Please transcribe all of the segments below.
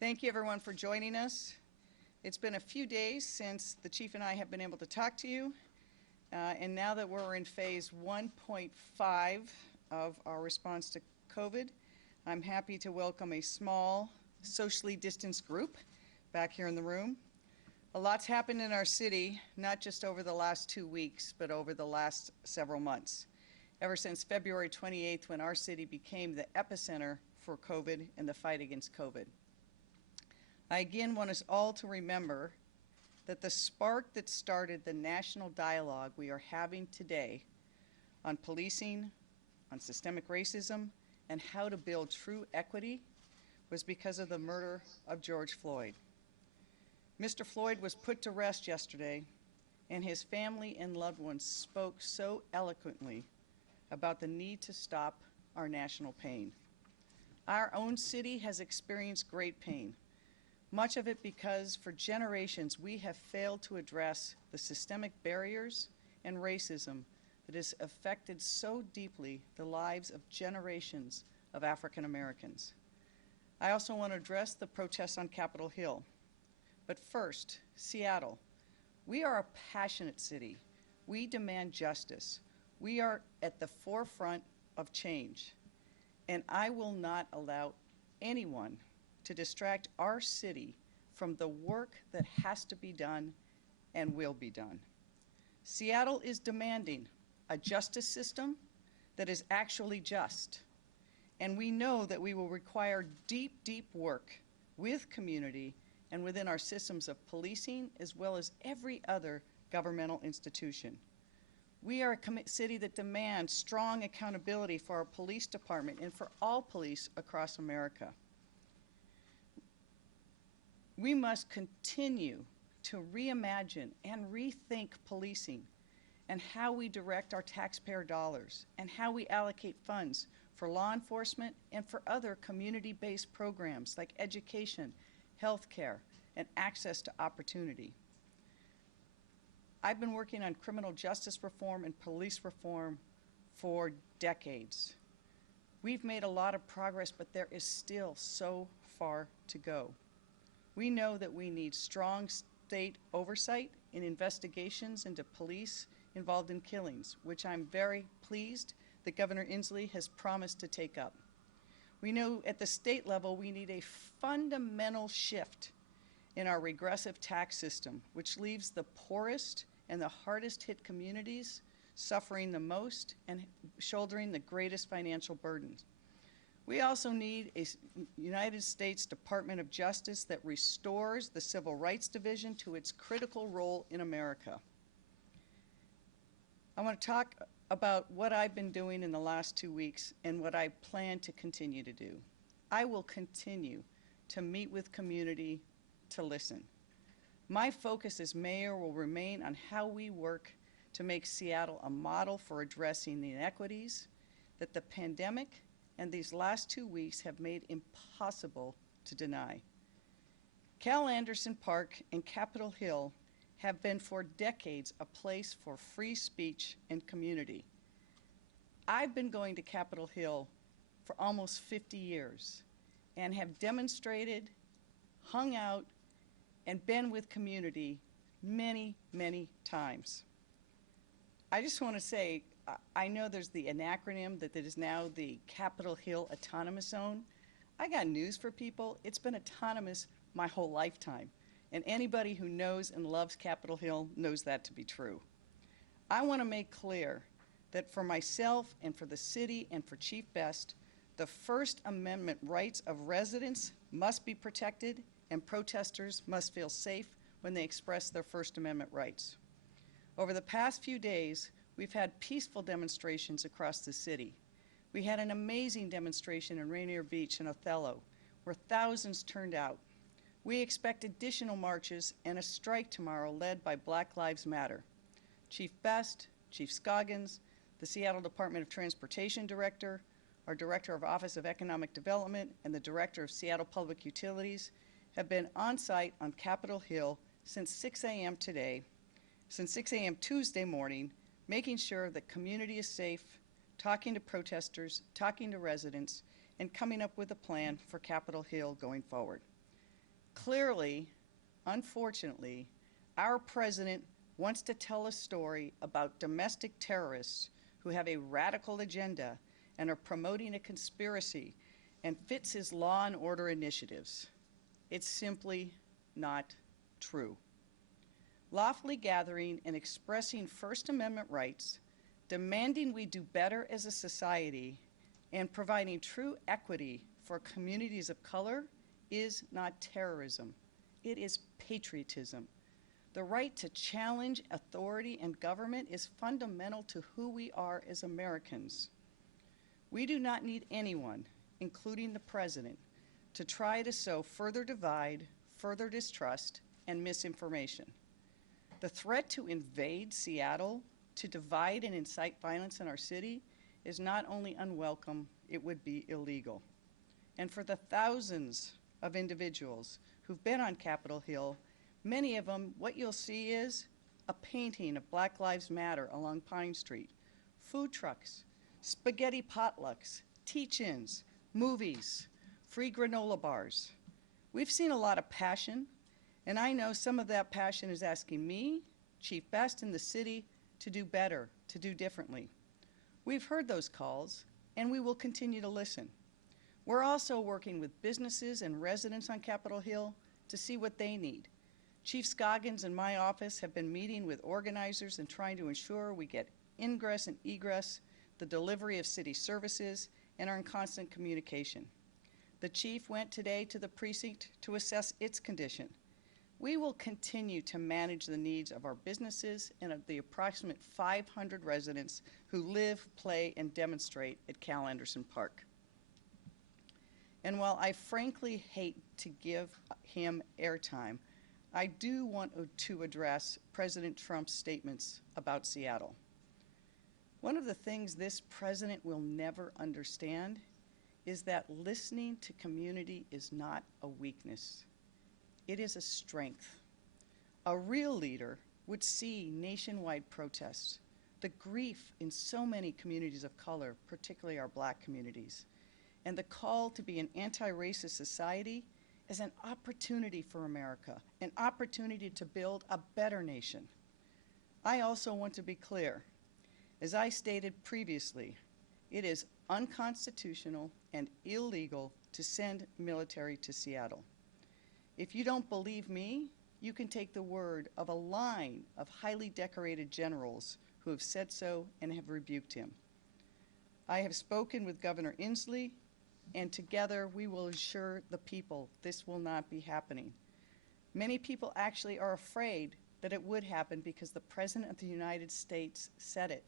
Thank you, everyone, for joining us. It's been a few days since the Chief and I have been able to talk to you, and now that we're in phase 1.5 of our response to COVID, I'm happy to welcome a small, socially distanced group back here in the room. A lot's happened in our city, not just over the last 2 weeks, but over the last several months. Ever since February 28th, when our city became the epicenter for COVID and the fight against COVID. I again want us all to remember that the spark that started the national dialogue we are having today on policing, on systemic racism, and how to build true equity was because of the murder of George Floyd. Mr. Floyd was put to rest yesterday, and his family and loved ones spoke so eloquently about the need to stop our national pain. Our own city has experienced great pain, much of it because for generations we have failed to address the systemic barriers and racism that has affected so deeply the lives of generations of African Americans. I also want to address the protests on Capitol Hill. But first, Seattle. We are a passionate city. We demand justice. We are at the forefront of change. And I will not allow anyone to distract our city from the work that has to be done and will be done. Seattle is demanding a justice system that is actually just. And we know that we will require deep, deep work with community and within our systems of policing, as well as every other governmental institution. We are a city that demands strong accountability for our police department and for all police across America. We must continue to reimagine and rethink policing and how we direct our taxpayer dollars and how we allocate funds for law enforcement and for other community-based programs like education, healthcare, and access to opportunity. I've been working on criminal justice reform and police reform for decades. We've made a lot of progress, but there is still so far to go. We know that we need strong state oversight in investigations into police involved in killings, which I'm very pleased that Governor Inslee has promised to take up. We know at the state level we need a fundamental shift in our regressive tax system, which leaves the poorest and the hardest hit communities suffering the most and shouldering the greatest financial burdens. We also need a United States Department of Justice that restores the Civil Rights Division to its critical role in America. I want to talk about what I've been doing in the last 2 weeks and what I plan to continue to do. I will continue to meet with community to listen. My focus as mayor will remain on how we work to make Seattle a model for addressing the inequities that the pandemic and these last 2 weeks have made impossible to deny. Cal Anderson Park and Capitol Hill have been for decades a place for free speech and community. I've been going to Capitol Hill for almost 50 years and have demonstrated, hung out, and been with community many, many times. I just want to say, I know there's the acronym that is now the Capitol Hill Autonomous Zone. I got news for people. It's been autonomous my whole lifetime. And anybody who knows and loves Capitol Hill knows that to be true. I want to make clear that for myself and for the city and for Chief Best, the First Amendment rights of residents must be protected and protesters must feel safe when they express their First Amendment rights. Over the past few days, we've had peaceful demonstrations across the city. We had an amazing demonstration in Rainier Beach and Othello, where thousands turned out. We expect additional marches and a strike tomorrow led by Black Lives Matter. Chief Best, Chief Scoggins, the Seattle Department of Transportation Director, our Director of Office of Economic Development, and the Director of Seattle Public Utilities have been on site on Capitol Hill since 6 a.m. Tuesday morning, making sure the community is safe, talking to protesters, talking to residents, and coming up with a plan for Capitol Hill going forward. Clearly, unfortunately, our president wants to tell a story about domestic terrorists who have a radical agenda and are promoting a conspiracy and fits his law and order initiatives. It's simply not true. Lawfully gathering and expressing First Amendment rights, demanding we do better as a society, and providing true equity for communities of color is not terrorism. It is patriotism. The right to challenge authority and government is fundamental to who we are as Americans. We do not need anyone, including the president, to try to sow further divide, further distrust, and misinformation. The threat to invade Seattle, to divide and incite violence in our city, is not only unwelcome, it would be illegal. And for the thousands of individuals who've been on Capitol Hill, many of them, what you'll see is a painting of Black Lives Matter along Pine Street, food trucks, spaghetti potlucks, teach-ins, movies, free granola bars. We've seen a lot of passion, and I know some of that passion is asking me, Chief Best, and the city to do better, to do differently. We've heard those calls, and we will continue to listen. We're also working with businesses and residents on Capitol Hill to see what they need. Chief Scoggins and my office have been meeting with organizers and trying to ensure we get ingress and egress, the delivery of city services, and are in constant communication. The chief went today to the precinct to assess its condition. We will continue to manage the needs of our businesses and of the approximate 500 residents who live, play, and demonstrate at Cal Anderson Park. And while I frankly hate to give him airtime, I do want to address President Trump's statements about Seattle. One of the things this president will never understand is that listening to community is not a weakness. It is a strength. A real leader would see nationwide protests, the grief in so many communities of color, particularly our Black communities, and the call to be an anti-racist society as an opportunity for America, an opportunity to build a better nation. I also want to be clear. As I stated previously, it is unconstitutional and illegal to send military to Seattle. If you don't believe me, you can take the word of a line of highly decorated generals who have said so and have rebuked him. I have spoken with Governor Inslee, and together we will assure the people this will not be happening. Many people actually are afraid that it would happen because the President of the United States said it.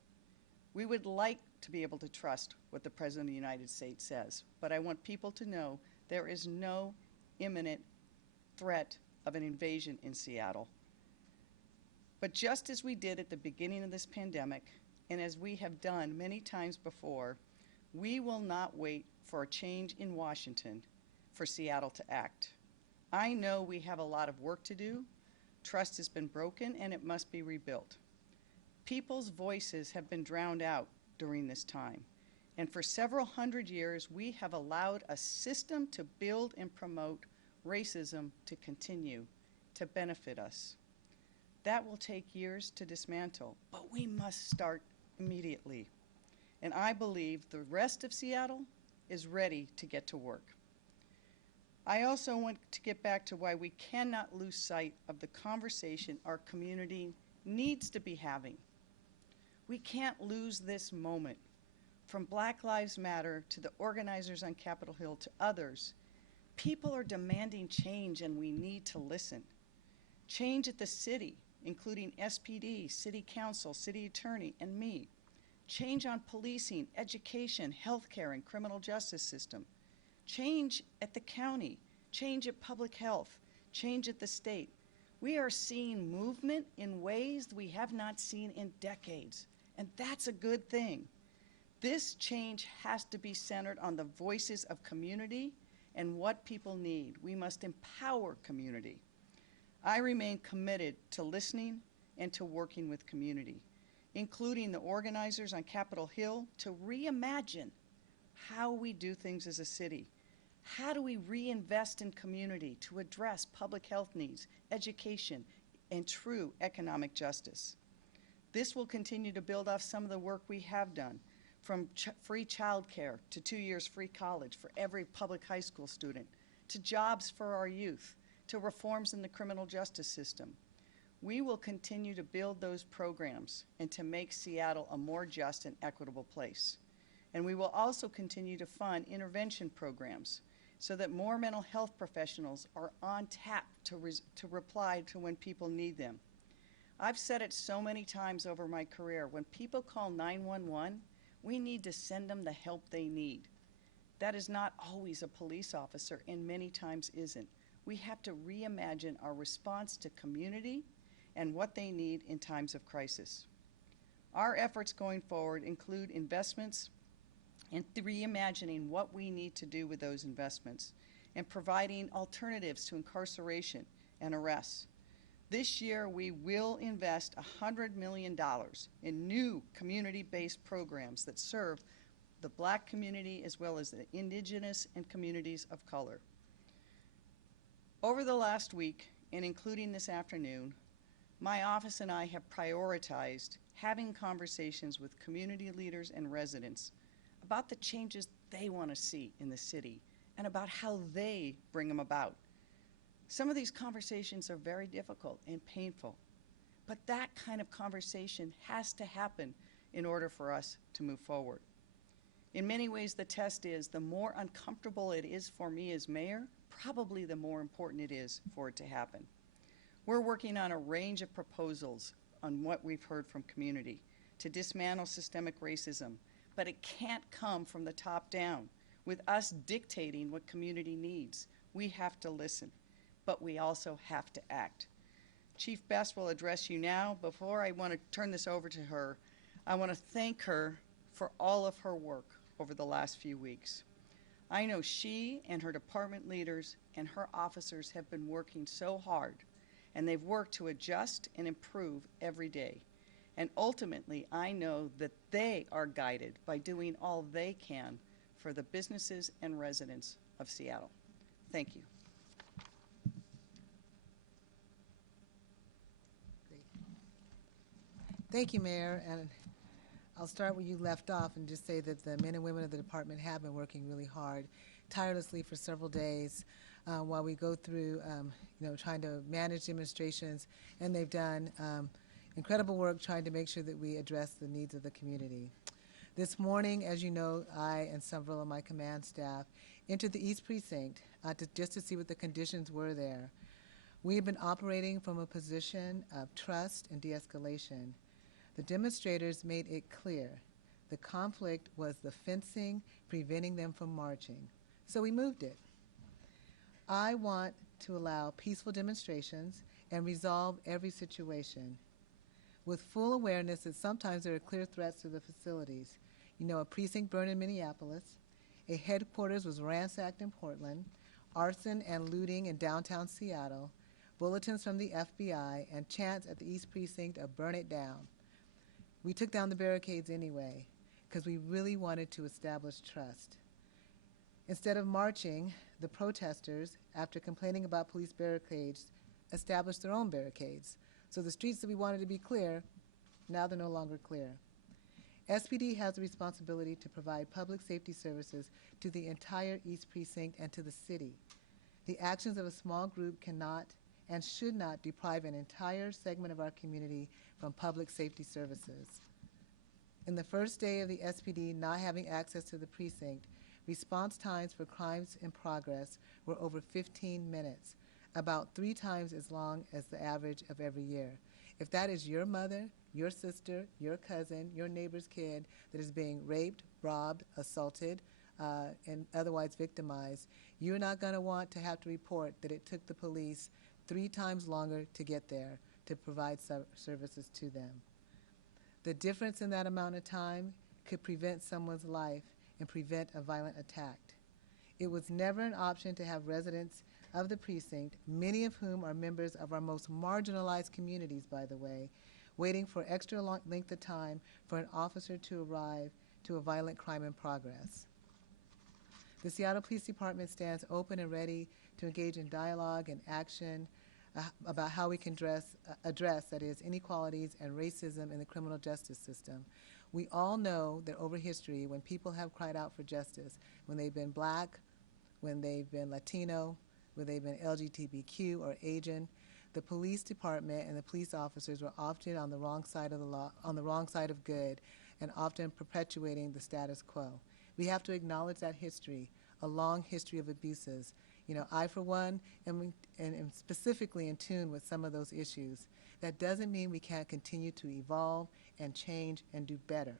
We would like to be able to trust what the President of the United States says, but I want people to know there is no imminent threat of an invasion in Seattle. But just as we did at the beginning of this pandemic, and as we have done many times before, we will not wait for a change in Washington for Seattle to act. I know we have a lot of work to do. Trust has been broken and it must be rebuilt. People's voices have been drowned out during this time. And for several hundred years, we have allowed a system to build and promote racism to continue to benefit us. That will take years to dismantle, but we must start immediately. And I believe the rest of Seattle is ready to get to work. I also want to get back to why we cannot lose sight of the conversation our community needs to be having. We can't lose this moment. From Black Lives Matter to the organizers on Capitol Hill to others, people are demanding change and we need to listen. Change at the city, including SPD, City Council, City Attorney, and me. Change on policing, education, healthcare, and criminal justice system. Change at the county, change at public health, change at the state. We are seeing movement in ways we have not seen in decades, and that's a good thing. This change has to be centered on the voices of community and what people need. We must empower community. I remain committed to listening and to working with community, including the organizers on Capitol Hill, to reimagine how we do things as a city, How do we reinvest in community to address public health needs, education, and true economic justice? This will continue to build off some of the work we have done, from free childcare to 2 years free college for every public high school student, to jobs for our youth, to reforms in the criminal justice system. We will continue to build those programs and to make Seattle a more just and equitable place. And we will also continue to fund intervention programs so that more mental health professionals are on tap to reply to when people need them. I've said it so many times over my career, when people call 911, we need to send them the help they need. That is not always a police officer, and many times isn't. We have to reimagine our response to community and what they need in times of crisis. Our efforts going forward include investments and reimagining what we need to do with those investments and providing alternatives to incarceration and arrests. This year, we will invest $100 million in new community-based programs that serve the Black community as well as the Indigenous and communities of color. Over the last week, and including this afternoon, my office and I have prioritized having conversations with community leaders and residents about the changes they want to see in the city and about how they bring them about. Some of these conversations are very difficult and painful, but that kind of conversation has to happen in order for us to move forward. In many ways, the test is the more uncomfortable it is for me as mayor, probably the more important it is for it to happen. We're working on a range of proposals on what we've heard from community to dismantle systemic racism, but it can't come from the top down with us dictating what community needs. We have to listen, but we also have to act. Chief Best will address you now. Before I want to turn this over to her, I want to thank her for all of her work over the last few weeks. I know she and her department leaders and her officers have been working so hard, and they've worked to adjust and improve every day. And ultimately, I know that they are guided by doing all they can for the businesses and residents of Seattle. Thank you. Thank you, Mayor, and I'll start where you left off and just say that the men and women of the department have been working really hard, tirelessly for several days while we go through, trying to manage demonstrations, and they've done incredible work trying to make sure that we address the needs of the community. This morning, as you know, I and several of my command staff entered the East Precinct just to see what the conditions were there. We have been operating from a position of trust and de-escalation. The demonstrators made it clear the conflict was the fencing preventing them from marching, so we moved it. I want to allow peaceful demonstrations and resolve every situation with full awareness that sometimes there are clear threats to the facilities. You know, a precinct burned in Minneapolis, a headquarters was ransacked in Portland, arson and looting in downtown Seattle, bulletins from the FBI, and chants at the East Precinct of burn it down. We took down the barricades anyway because we really wanted to establish trust. Instead of marching, the protesters, after complaining about police barricades, established their own barricades. So the streets that we wanted to be clear, now they're no longer clear. SPD has the responsibility to provide public safety services to the entire East Precinct and to the city. The actions of a small group cannot and should not deprive an entire segment of our community from public safety services. In the first day of the SPD not having access to the precinct, response times for crimes in progress were over 15 minutes, about 3 times as long as the average of every year. If that is your mother, your sister, your cousin, your neighbor's kid that is being raped, robbed, assaulted, and otherwise victimized, you're not going to want to have to report that it took the police 3 times longer to get there to provide services to them. The difference in that amount of time could prevent someone's life and prevent a violent attack. It was never an option to have residents of the precinct, many of whom are members of our most marginalized communities, by the way, waiting for extra long length of time for an officer to arrive to a violent crime in progress. The Seattle Police Department stands open and ready to engage in dialogue and action about how we can address, that is, inequalities and racism in the criminal justice system. We all know that over history, when people have cried out for justice, when they've been black, when they've been Latino, when they've been LGBTQ or Asian, the police department and the police officers were often on the wrong side of the law, on the wrong side of good, and often perpetuating the status quo. We have to acknowledge that history, a long history of abuses. You know, I, for one, am specifically in tune with some of those issues. That doesn't mean we can't continue to evolve and change and do better.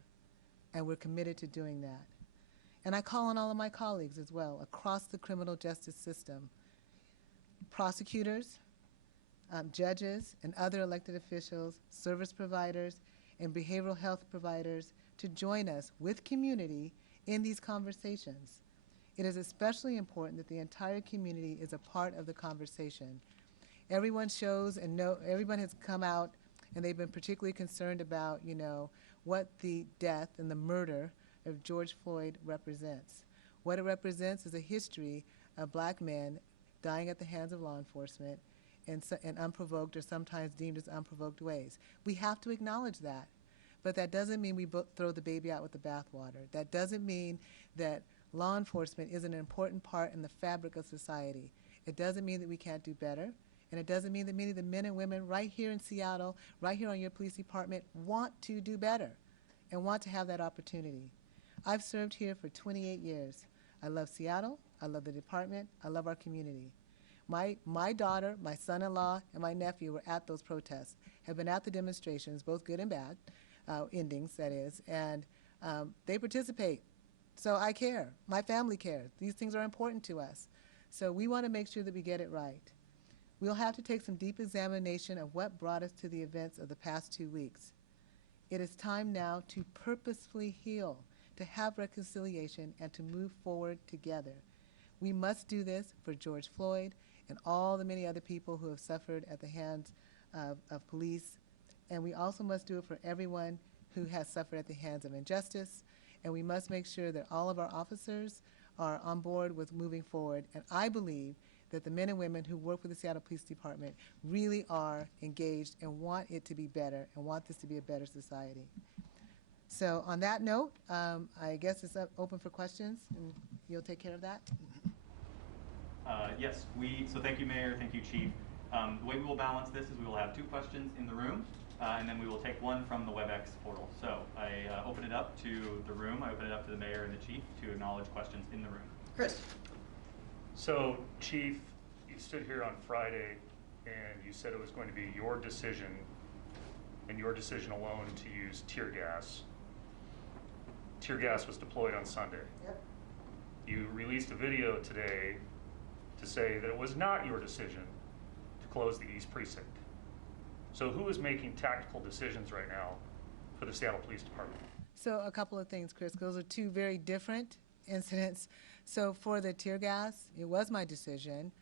And we're committed to doing that. And I call on all of my colleagues as well across the criminal justice system, prosecutors, judges, and other elected officials, service providers, and behavioral health providers to join us with community in these conversations. It is especially important that the entire community is a part of the conversation. Everyone shows and everyone has come out and they've been particularly concerned about, you know, what the death and the murder of George Floyd represents. What it represents is a history of black men dying at the hands of law enforcement in unprovoked or sometimes deemed as unprovoked ways. We have to acknowledge that. But that doesn't mean we throw the baby out with the bathwater. That doesn't mean that law enforcement isn't an important part in the fabric of society. It doesn't mean that we can't do better. And it doesn't mean that many of the men and women right here in Seattle, right here on your police department, want to do better and want to have that opportunity. I've served here for 28 years. I love Seattle. I love the department. I love our community. My daughter, my son-in-law, and my nephew were at those protests, have been at the demonstrations, both good and bad, endings, that is, and they participate. So I care. My family cares. These things are important to us. So we want to make sure that we get it right. We'll have to take some deep examination of what brought us to the events of the past 2 weeks. It is time now to purposefully heal, to have reconciliation, and to move forward together. We must do this for George Floyd and all the many other people who have suffered at the hands of police. And we also must do it for everyone who has suffered at the hands of injustice. And we must make sure that all of our officers are on board with moving forward. And I believe that the men and women who work with the Seattle Police Department really are engaged and want it to be better and want this to be a better society. So on that note, I guess it's open for questions, and you'll take care of that? Yes, so thank you, Mayor, thank you, Chief. The way we will balance this is we will have 2 questions in the room, and then we will take 1 from the WebEx portal. So I open it up to the room, I open it up to the Mayor and the Chief to acknowledge questions in the room. Chris. So, Chief, you stood here on Friday and you said it was going to be your decision and your decision alone to use tear gas. Tear gas was deployed on Sunday. Yep. You released a video today to say that it was not your decision to close the East Precinct. So who is making tactical decisions right now for the Seattle Police Department? So a couple of things, Chris. Those are 2 very different incidents. So for the tear gas, it was my decision.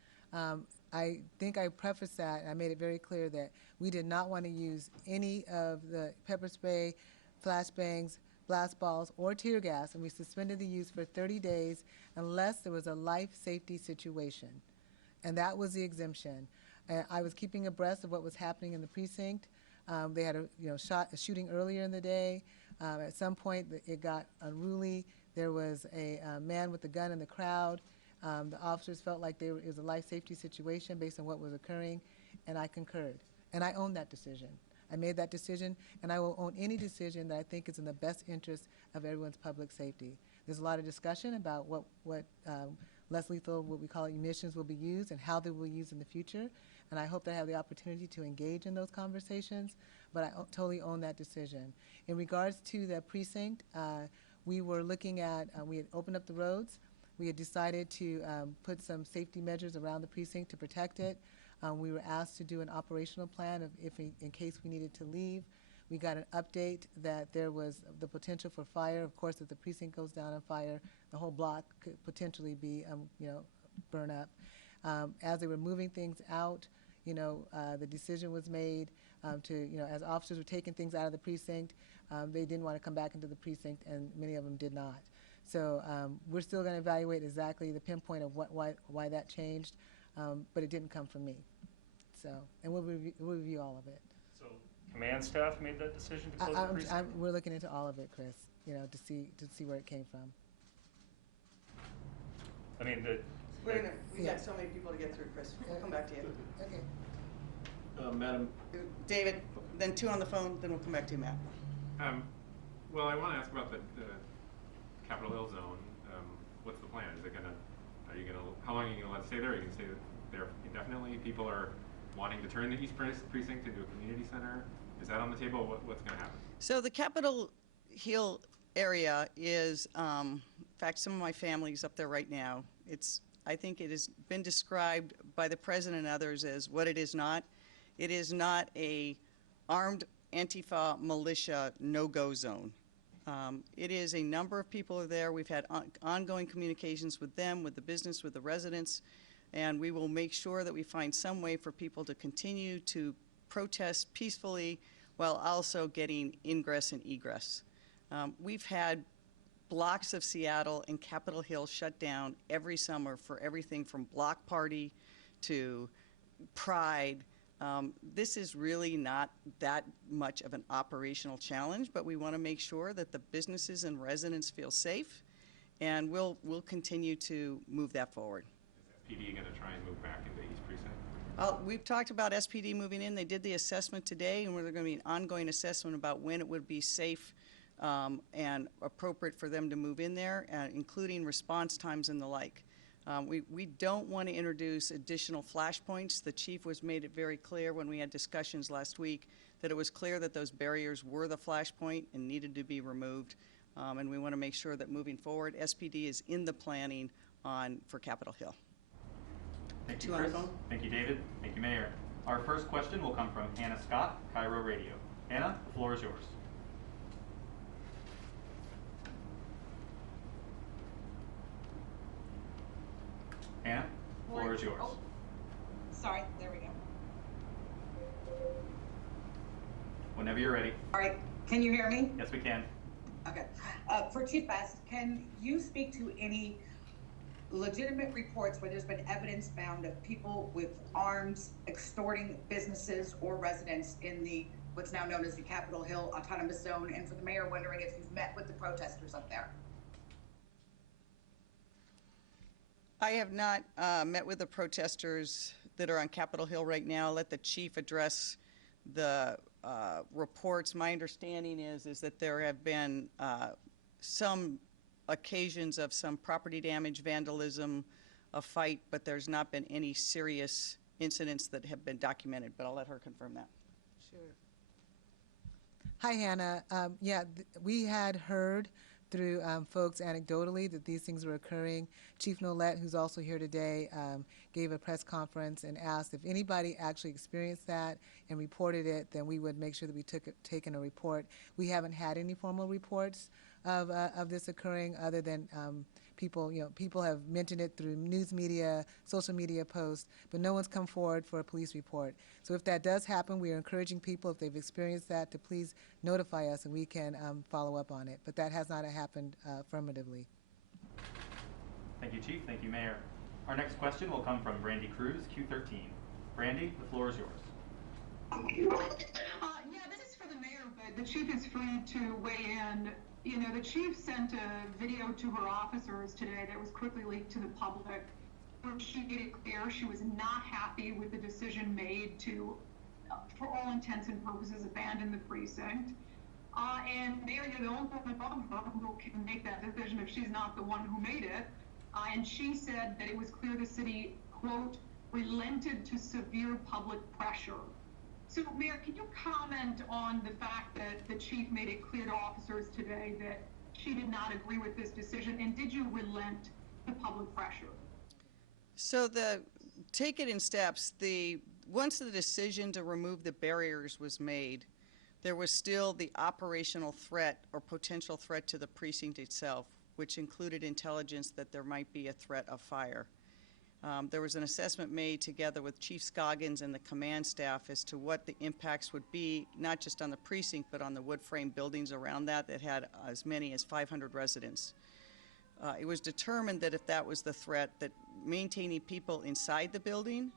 I think I prefaced that, and I made it very clear that we did not want to use any of the pepper spray, flashbangs, blast balls, or tear gas, and we suspended the use for 30 days unless there was a life safety situation. And that was the exemption. I was keeping abreast of what was happening in the precinct. They had a shooting earlier in the day. At some point, it got unruly. There was a man with a gun in the crowd. The officers felt like it was a life safety situation based on what was occurring, and I concurred. And I own that decision. I made that decision, and I will own any decision that I think is in the best interest of everyone's public safety. There's a lot of discussion about what less lethal, what we call it, munitions will be used and how they will be used in the future, and I hope that I have the opportunity to engage in those conversations, but I totally own that decision. In regards to the precinct, we were looking at, we had opened up the roads. We had decided to put some safety measures around the precinct to protect it. We were asked to do an operational plan in case we needed to leave. We got an update that there was the potential for fire. Of course, if the precinct goes down on fire, the whole block could potentially be, burn up. As they were moving things out, the decision was made to, as officers were taking things out of the precinct, they didn't want to come back into the precinct, and many of them did not. So we're still going to evaluate exactly the pinpoint of why that changed, but it didn't come from me. So, and we'll review all of it. So command staff made that decision to close the precinct? We're looking into all of it, Chris, you know, to see where it came from. I mean, We've got so many people to get through, Chris. We'll come back to you. Okay. Madam, David, then 2 on the phone, then we'll come back to you, Matt. Well, I want to ask about the Capitol Hill zone. What's the plan? Are you gonna, how long are you gonna let it stay there? Are you gonna stay there indefinitely? People are wanting to turn the East Precinct into a community center. Is that on the table? What's gonna happen? So the Capitol Hill area is, in fact, some of my family's up there right now. I think it has been described by the president and others as what it is not. It is not a armed Antifa militia no-go zone. It is a number of people are there. We've had ongoing communications with them, with the business, with the residents, and we will make sure that we find some way for people to continue to protest peacefully while also getting ingress and egress. We've had blocks of Seattle and Capitol Hill shut down every summer for everything from block party to Pride. This is really not that much of an operational challenge, but we want to make sure that the businesses and residents feel safe, and we'll continue to move that forward. Is SPD going to try and move back into East Precinct? We've talked about SPD moving in. They did the assessment today, and there's going to be an ongoing assessment about when it would be safe and appropriate for them to move in there, including response times and the like. We don't want to introduce additional flashpoints. The chief made it very clear when we had discussions last week that it was clear that those barriers were the flashpoint and needed to be removed. And we want to make sure that moving forward, SPD is in the planning for Capitol Hill. Thank you, 2 on the Chris. phone. Thank you, David. Thank you, Mayor. Our first question will come from Hannah Scott, Cairo Radio. Hannah, the floor is yours. Hannah, the floor is yours. Oh, sorry, there we go. Whenever you're ready. All right, can you hear me? Yes, we can. Okay. For Chief Best, can you speak to any legitimate reports where there's been evidence found of people with arms extorting businesses or residents in what's now known as the Capitol Hill Autonomous Zone? And for the mayor, wondering if you've met with the protesters up there. I have not met with the protesters that are on Capitol Hill right now. I'll let the chief address the reports. My understanding is that there have been some occasions of some property damage, vandalism, a fight, but there's not been any serious incidents that have been documented. But I'll let her confirm that. Sure. Hi, Hannah. We had heard through folks anecdotally that these things were occurring. Chief Nolet, who's also here today, gave a press conference and asked if anybody actually experienced that and reported it, then we would make sure that we taken a report. We haven't had any formal reports of this occurring other than people have mentioned it through news media, social media posts, but no one's come forward for a police report. So if that does happen, we are encouraging people, if they've experienced that, to please notify us and we can follow up on it. But that has not happened affirmatively. Thank you, Chief. Thank you, Mayor. Our next question will come from Brandy Cruz, Q13. Brandy, the floor is yours. Yeah, this is for the mayor, but the chief is free to weigh in. You know, the chief sent a video to her officers today that was quickly leaked to the public, where she made it clear she was not happy with the decision made to, for all intents and purposes, abandon the precinct. And Mayor, you're the only one above her who can make that decision if she's not the one who made it. And she said that it was clear the city, quote, relented to severe public pressure. So, Mayor, can you comment on the fact that the chief made it clear to officers today that she did not agree with this decision, and did you relent to public pressure? So take it in steps. Once the decision to remove the barriers was made, there was still the operational threat or potential threat to the precinct itself, which included intelligence that there might be a threat of fire. There was an assessment made together with Chief Scoggins and the command staff as to what the impacts would be, not just on the precinct, but on the wood frame buildings around that had as many as 500 residents. it was determined that if that was the threat, that maintaining people inside the building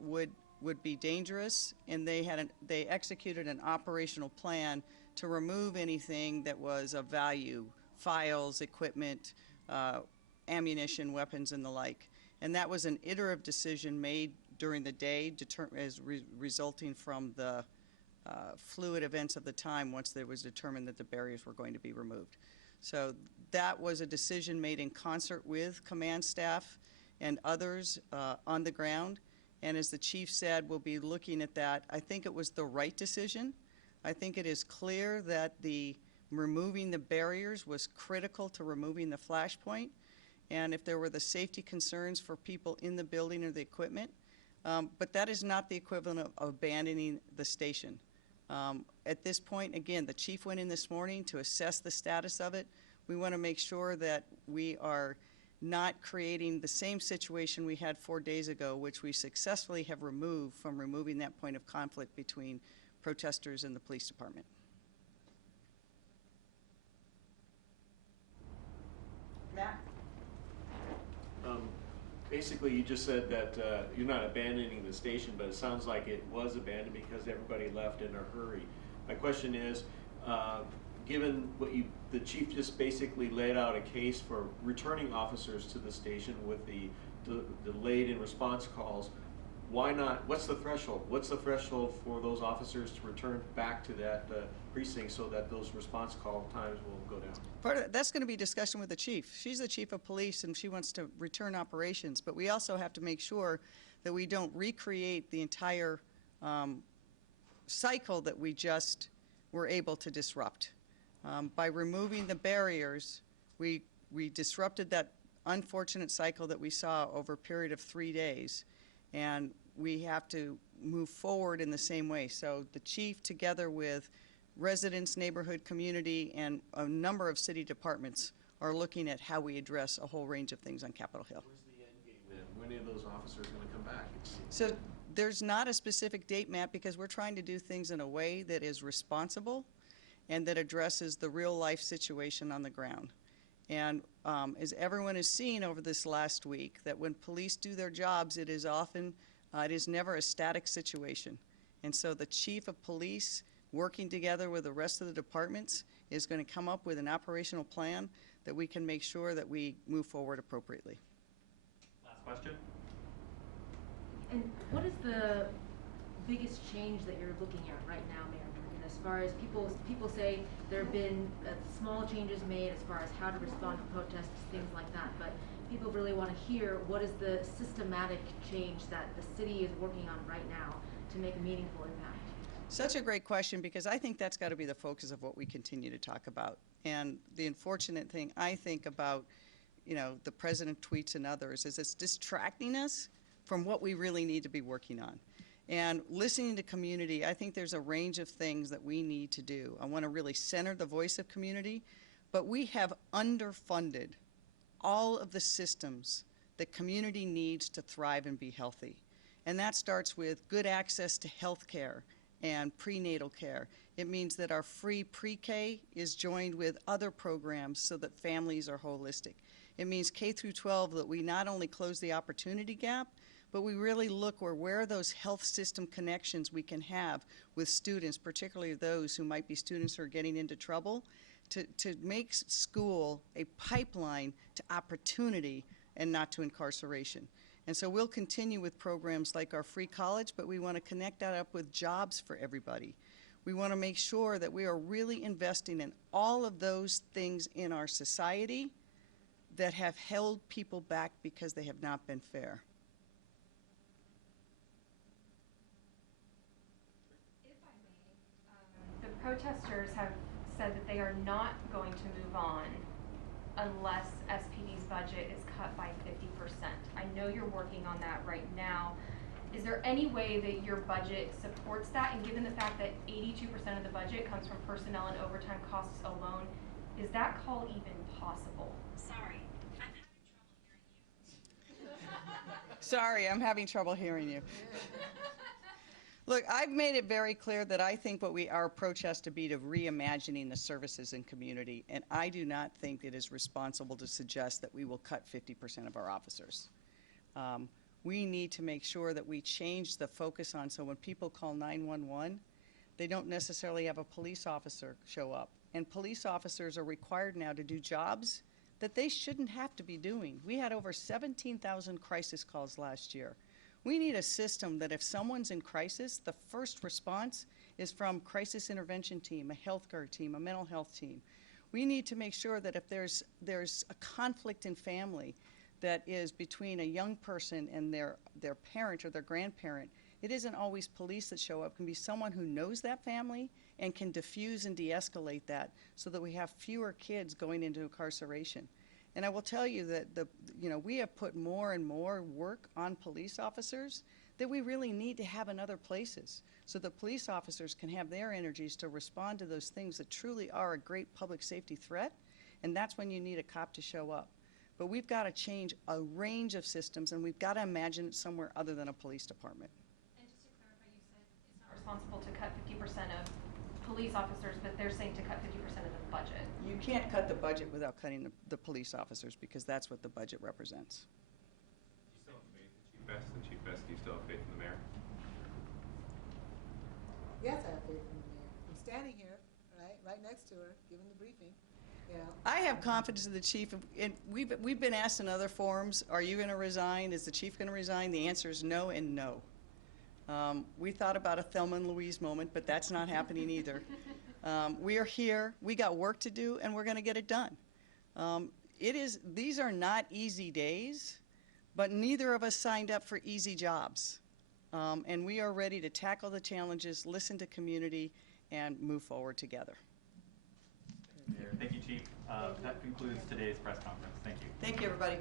would be dangerous, and they executed an operational plan to remove anything that was of value, files, equipment, ammunition, weapons, and the like. And that was an iterative decision made during the day, resulting from the fluid events of the time once it was determined that the barriers were going to be removed. So that was a decision made in concert with command staff and others on the ground. And as the chief said, we'll be looking at that. I think it was the right decision. I think it is clear that removing the barriers was critical to removing the flashpoint. And if there were the safety concerns for people in the building or the equipment, but that is not the equivalent of abandoning the station. At this point, again, the chief went in this morning to assess the status of it. We want to make sure that we are not creating the same situation we had 4 days ago, which we successfully have removed from removing that point of conflict between protesters and the police department. Matt? Basically, you just said that you're not abandoning the station, but it sounds like it was abandoned because everybody left in a hurry. My question is, given what the chief just basically laid out a case for returning officers to the station with the delayed in response calls, why not, what's the threshold? What's the threshold for those officers to return back to that precinct so that those response call times will go down? That's going to be discussion with the chief. She's the chief of police and she wants to return operations, but we also have to make sure that we don't recreate the entire cycle that we just were able to disrupt. By removing the barriers, we disrupted that unfortunate cycle that we saw over a period of 3 days, and we have to move forward in the same way. So the chief, together with residents, neighborhood community, and a number of city departments, are looking at how we address a whole range of things on Capitol Hill. Where's the end game then? When are those officers going to come back? So there's not a specific date, Matt, because we're trying to do things in a way that is responsible and that addresses the real life situation on the ground. And as everyone has seen over this last week, that when police do their jobs, it is never a static situation. And so the chief of police, working together with the rest of the departments, is going to come up with an operational plan that we can make sure that we move forward appropriately. Last question. And what is the biggest change that you're looking at right now, Mayor Durkan, as far as people say there have been small changes made as far as how to respond to protests, things like that, but people really want to hear what is the systematic change that the city is working on right now to make a meaningful impact? Such a great question, because I think that's got to be the focus of what we continue to talk about. And the unfortunate thing I think about, the president tweets and others, is it's distracting us from what we really need to be working on. And listening to community, I think there's a range of things that we need to do. I want to really center the voice of community, but we have underfunded all of the systems that community needs to thrive and be healthy. And that starts with good access to health care and prenatal care. It means that our free pre-K is joined with other programs so that families are holistic. It means K through 12, that we not only close the opportunity gap, but we really look where are those health system connections we can have with students, particularly those who might be students who are getting into trouble, to make school a pipeline to opportunity and not to incarceration. And so we'll continue with programs like our free college, but we want to connect that up with jobs for everybody. We want to make sure that we are really investing in all of those things in our society that have held people back because they have not been fair. If I may, the protesters have said that they are not going to move on unless SPD's budget is cut by 50%. I know you're working on that right now. Is there any way that your budget supports that? And given the fact that 82% of the budget comes from personnel and overtime costs alone, is that call even possible? Sorry, I'm having trouble hearing you. Look, I've made it very clear that I think our approach has to be to reimagining the services in community, and I do not think it is responsible to suggest that we will cut 50% of our officers. We need to make sure that we change the focus on, so when people call 911, they don't necessarily have a police officer show up. And police officers are required now to do jobs that they shouldn't have to be doing. We had over 17,000 crisis calls last year. We need a system that if someone's in crisis, the first response is from crisis intervention team, a health care team, a mental health team. We need to make sure that if there's a conflict in family that is between a young person and their parent or their grandparent, it isn't always police that show up. It can be someone who knows that family and can diffuse and de-escalate that so that we have fewer kids going into incarceration. And I will tell you that we have put more and more work on police officers that we really need to have in other places so that police officers can have their energies to respond to those things that truly are a great public safety threat, and that's when you need a cop to show up. But we've got to change a range of systems, and we've got to imagine it somewhere other than a police department. And just to clarify, you said it's not responsible to cut 50% of police officers, but they're saying to cut 50% of the budget. You can't cut the budget without cutting the police officers because that's what the budget represents. Do you still have faith in Chief Best? And Chief Best, do you still have faith in the mayor? Yes, I have faith in the mayor. I'm standing here, right next to her, giving the briefing. Yeah. I have confidence in the chief, and we've been asked in other forums, are you going to resign? Is the chief going to resign? The answer is no and no. We thought about a Thelma and Louise moment, but that's not happening either. We are here, we got work to do, and we're going to get it done. These are not easy days, but neither of us signed up for easy jobs. And we are ready to tackle the challenges, listen to community, and move forward together. Thank you, Chief. That concludes today's press conference. Thank you. Thank you, everybody.